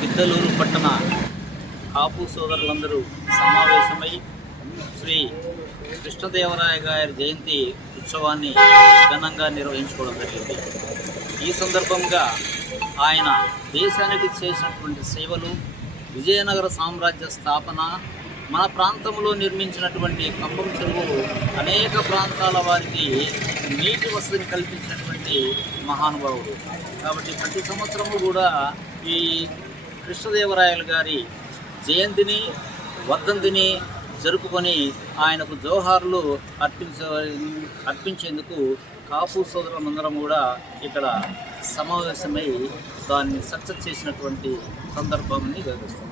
గిద్దలూరు పట్టణ కాపు సోదరులందరూ సమావేశమై శ్రీ కృష్ణదేవరాయ గారి జయంతి ఉత్సవాన్ని ఘనంగా నిర్వహించుకోవడం జరిగింది. ఈ సందర్భంగా ఆయన దేశానికి చేసినటువంటి సేవలు, విజయనగర సామ్రాజ్య స్థాపన, మన ప్రాంతంలో నిర్మించినటువంటి కంబం చెరువు అనేక ప్రాంతాల వారికి నీటి వసతిని కల్పించినటువంటి మహానుభావుడు. కాబట్టి ప్రతి సంవత్సరము కూడా ఈ కృష్ణదేవరాయలు గారి జయంతిని, వర్ధంతిని జరుపుకొని ఆయనకు జోహార్లు అర్పించేందుకు కాపు సోదరులందరం కూడా ఇక్కడ సమావేశమై దాన్ని సక్సెస్ చేసినటువంటి సందర్భాన్ని వివరిస్తాం.